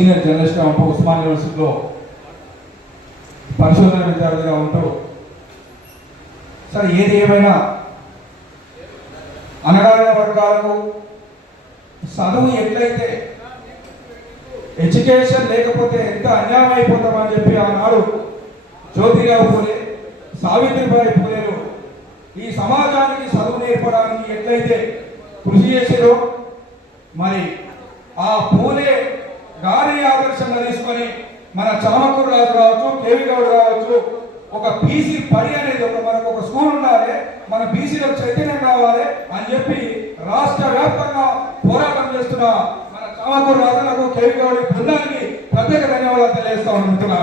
Senior జర్నలిస్ట్గా ఉంటూ ఉస్మాన్ యూనివర్సిటీలో పరిశోధన విద్యార్థిగా ఉంటూ సరే ఏది ఏమైనా అనగారిన వర్గాలకు చదువు ఎట్లయితే ఎడ్యుకేషన్ లేకపోతే ఎంత అన్యాయం అయిపోతామని చెప్పి ఆనాడు జ్యోతిరావు పూలే, సావిత్రిబాయి పూలేలు ఈ సమాజానికి చదువు నేర్పడానికి ఎట్లయితే కృషి చేసారో మరి ఆ పూలే గారి ఆదర్శంగా తీసుకొని మన చామకూరు రాజు కావచ్చు, కేవి గౌడ్ కావచ్చు, ఒక బీసీ పడి అనేది మనకు ఒక స్కూల్ ఉండాలి, మన బీసీలకు చైతన్యం రావాలి అని చెప్పి రాష్ట్ర వ్యాప్తంగా పోరాటం చేస్తున్న మన చామకూరు రాజులకు, కేవి గౌడ్ బృందానికి ప్రత్యేక ధన్యవాదాలు తెలియజేస్తా ఉన్నాం మిత్రుల.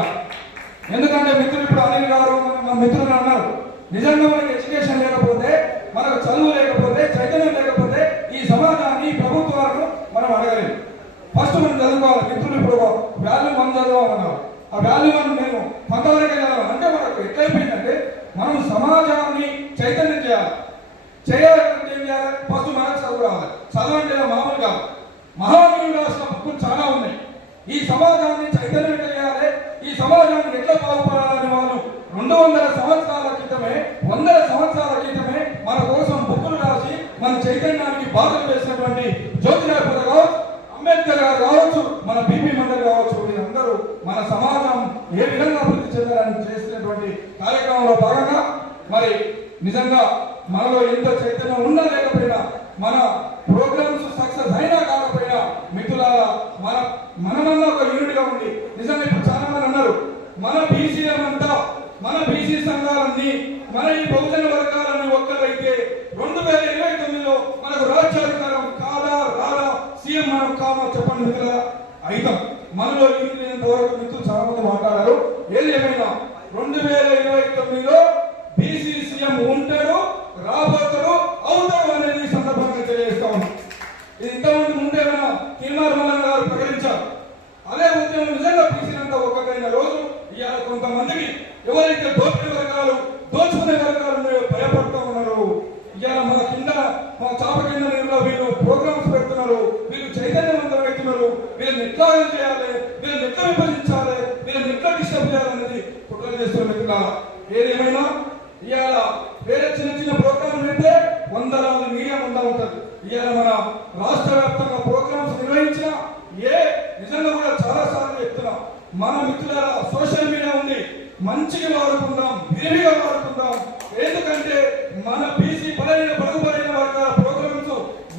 ఎందుకంటే మిత్రులు ఇప్పుడు అనిల్ గారు మన మిత్రులు అన్నారు, నిజంగా మనకి ఎడ్యుకేషన్ లేకపోతే, మనకు చదువు లేకపోతే, చైతన్యం లేకపోతే ఈ సమాజాన్ని ప్రభుత్వాలను మనం అడగలేము. ఫస్ట్ మనం చదువుకోవాలి. మిత్రులు ఇప్పుడు వాల్యూ మనం చదవాలన్నారు, ఆ వాల్యూ మనం నేను కొంతవరకు చదవాలి అంటే మనకు ఎట్లయిపోయిందంటే మనం సమాజాన్ని చైతన్యం చేయాలి. చేయాలంటే ఏం చేయాలి? ఫస్ట్ మనకు చదువు రావాలి. చదువు అంటే మామూలు కాదు, మహానీయులు రాసిన బుక్కులు చాలా ఉన్నాయి. ఈ సమాజాన్ని చైతన్యం చేయాలి, ఈ సమాజాన్ని ఎట్లా బాగుపడాలని వాళ్ళు 200 సంవత్సరాల క్రితమే, 100 సంవత్సరాల క్రితమే మన కోసం బుక్కులు రాసి మన చైతన్యానికి బాధలు వేసినటువంటి జ్యోతిరావు పూలే కావచ్చు, అంబేద్కర్ గారు కావచ్చు, మన బీపీ మండలి కావచ్చు, వీరందరూ మన సమాజం ఏ విధంగా అభివృద్ధి చెందాలని చేసినటువంటి కార్యక్రమంలో భాగంగా మరి నిజంగా మనలో ఎంత చైతన్యం ఉన్నా లేకపోయినా, మన ప్రోగ్రామ్స్ సక్సెస్ అయినా కాకపోయినా మిత్రులారా మనమన్నా ఒక యూనిట్గా ఉండి, నిజంగా ఇప్పుడు చాలా మంది అన్నారు మన బీసీలంతా, మన బీసీ సంఘాలన్నీ, మన ఈ బహుజన వర్గాలన్నీ ఒక్కరైతే 2029లో మనకు రాజ్యాధికారం కాదా రాదా, సీఎం మనం కాదా చెప్పండి మిత్రులారా. అయితే మనలో యూనిట్ లేనంత వరకు మిత్రులు చాలా మంది మాట్లాడారు. ఏది ఏమైనా 2029లో బీసీ సీఎం ఉంటాడు, రాబోతాడు, అవుతాడు అనేది ఈ సందర్భంగా తెలియజేస్తా ఉన్నాం. ఇది ఇంతమంది ముందే మన కిల్మార్ మల్లన్న గారు ప్రకటించారు. అదే ఉద్యమం నిజంగా బీసీలంతా ఒక్కటైన రోజు ఇవాళ కొంతమందికి ఎవరైతే దోపిడీ వర్గాలు, దోచుకునే వర్గాలు భయపడుతూ ఉన్నారు. ఇవాళ మన కింద, మా చాప కింద నీళ్ళలో వీళ్ళు ప్రోగ్రామ్స్ పెడుతున్నారు, వీళ్ళు చైతన్యవంతం అవుతున్నారు, వీళ్ళని ఎట్లా చేయాలి, వీళ్ళని ఎట్లా విభజించాలి, వీళ్ళని ఎట్లా డిస్టర్బ్ చేయాలనేది కుట్రలు చేస్తున్న మిత్రులారా. ఏదేమైనా ఇవాళ వేరే చిన్న చిన్న ప్రోగ్రాం పెడితే 100 మీడియా ముందా ఉంటుంది. ఇవాళ మన రాష్ట్ర వ్యాప్తంగా ప్రోగ్రామ్స్ నిర్వహించిన నిజంగా కూడా చాలా సార్లు చెప్తున్నాం, మన మిత్రులారా సోషల్ మీడియా ఉంది, మంచిగా వాడుకుందాం, విరివిగా వాడుకుందాం. ఎందుకంటే మన బీసీ బడుగుబడిన వర్గాల ప్రోగ్రామ్స్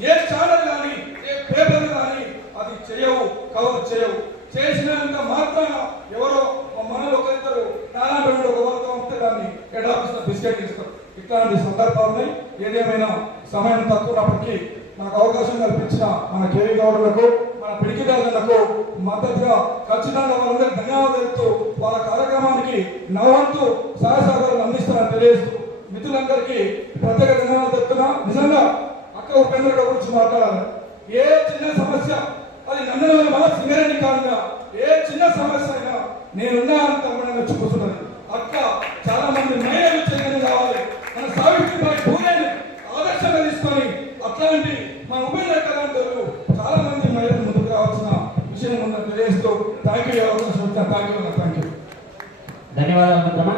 ఏ ఛానల్ కానీ, ఏ పేపర్ కానీ అది చేయవు, కవర్ చేయవు. చేసినంత మాత్రాన ఎవరో మనలో ఒకరిద్దరు నారాయణ ఒక వర్గం ఉంటే దాన్ని హెడ్ ఆఫీస్ బిస్కెట్ ఇస్తారు. ఇట్లాంటి సందర్భాలని ఏదేమైనా సమయం తక్కువప్పటికీ నాకు అవకాశం కల్పించిన మన కేవీ గౌడులకు, మన పిడికిదారులకు మద్దతుగా ఖచ్చితంగా వాళ్ళందరికీ ధన్యవాదాలు తెలుపుతూ వాళ్ళ కార్యక్రమానికి నవంతు సహాయ సహకారాలు అందిస్తారని తెలియజేస్తూ మిత్రులందరికీ ప్రత్యేక ధన్యవాదాలు చెప్తున్నా. నిజంగా అక్క ఉపేంద్ర గురించి మాట్లాడాలి. ఏ చిన్న సమస్య అది నందనవల్లి మన సింగరేణి కాకుండా ఏ చిన్న సమస్య అయినా నేనున్నా అని తమ్ముడని చూపుతున్నది. అక్క చాలా మంది మహిళలు చైతన్యం కావాలి, మన సావిత్రిబాయి పూలేని ఆదర్శంగా తీసుకొని అట్లాంటి మన ఉపేంద్ర కళాంతరులు చాలా మంది మహిళలు ముందుకు రావాల్సిన విషయం ఉందని తెలియజేస్తూ థ్యాంక్ యూ. ధన్యవాదాలు మిత్రమా.